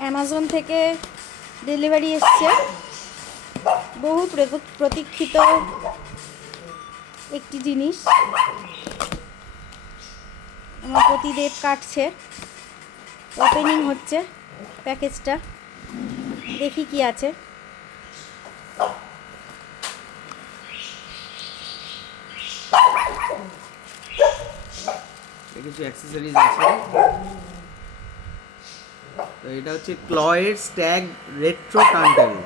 Amazon থেকে delivery এসছে, বহু প্রতীক্ষিত একটি জিনিস। আমার প্রতিদেব কাটছে, ওপেনিং হচ্ছে প্যাকেজটা, দেখি কি আছে। কিছু অ্যাক্সেসরিজ আছে। তো এটা হচ্ছে ক্লয়ের স্ট্যাগ রেট্রো টার্নটেবিল।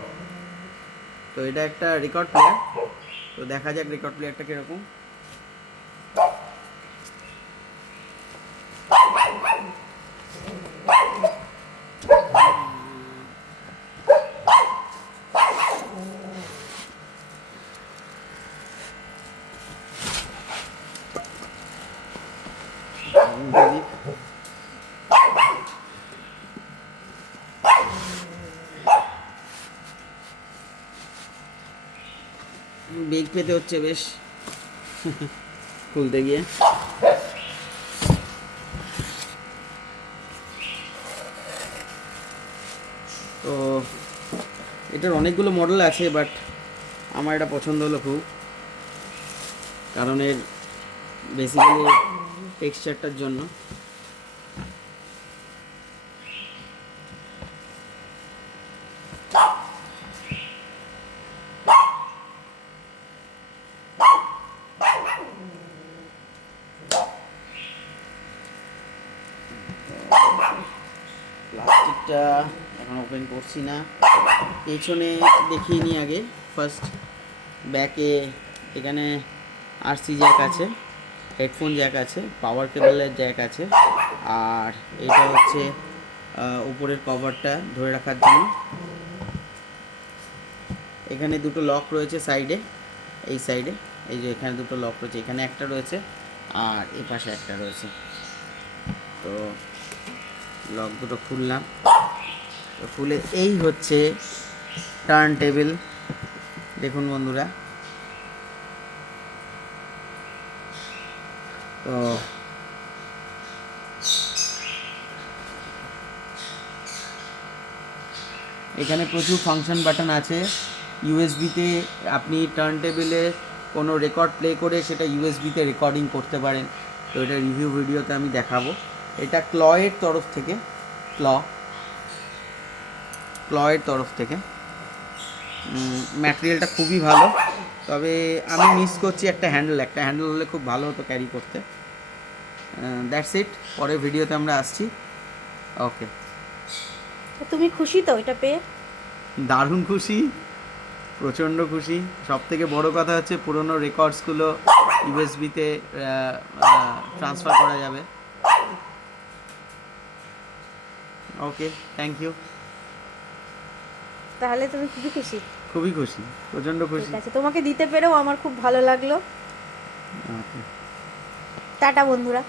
তো এটা একটা রেকর্ড প্লেয়ার। তো দেখা যাক রেকর্ড প্লেয়ারটা কিরকম। বেগ পেতে হচ্ছে বেশ খুলতে গিয়ে। তো এটার অনেকগুলো মডেল আছে, বাট আমার এটা পছন্দ হলো খুব, কারণ এর বেসিক্যালি টেক্সচারটার জন্য। প্লাস্টিকটা এখন ওপেন করছি না, পেছনে দেখিয়ে নিই আগে। ফার্স্ট ব্যাকে এখানে আরসি জ্যাক আছে, হেডফোন জ্যাক আছে, পাওয়ার কেবলের জ্যাক আছে, আর এটা হচ্ছে উপরের কভারটা ধরে রাখার জন্য। এখানে দুটো লক রয়েছে সাইডে, এই সাইডে এই যে এখানে দুটো লক রয়েছে, এখানে একটা রয়েছে আর এই পাশে একটা রয়েছে। তো লক দুটো খুললাম, তো খুলে এই হচ্ছে টার্ন টেবিল। দেখুন বন্ধুরা, তো এখানে প্রচুর ফাংশন বাটন আছে। ইউএসবিতে আপনি টার্ন টেবিলে কোনো রেকর্ড প্লে করে সেটা ইউএসবিতে রেকর্ডিং করতে পারেন। তো এটা রিভিউ ভিডিওতে আমি দেখাবো। এটা ক্লয়ের তরফ থেকে, ক্লয়ের তরফ থেকে ম্যাটেরিয়ালটা খুবই ভালো। তবে আমি মিস করছি একটা হ্যান্ডেল হলে খুব ভালো হতো ক্যারি করতে। দ্যাটস ইট, পরের ভিডিওতে আমরা আসছি। ওকে। তুমি খুশি তো এটা পেয়ে? দারুণ খুশি, প্রচণ্ড খুশি। সব থেকে বড়ো কথা হচ্ছে পুরোনো রেকর্ডসগুলো ইউএসবিতে ট্রান্সফার করা যাবে। ওকে, থ্যাংক ইউ। তাহলে তুমি খুবই খুশি? খুবই খুশি, প্রচণ্ড খুশি। ঠিক আছে, তোমাকে দিতে পেরেও আমার খুব ভালো লাগলো। টাটা বন্ধুরা।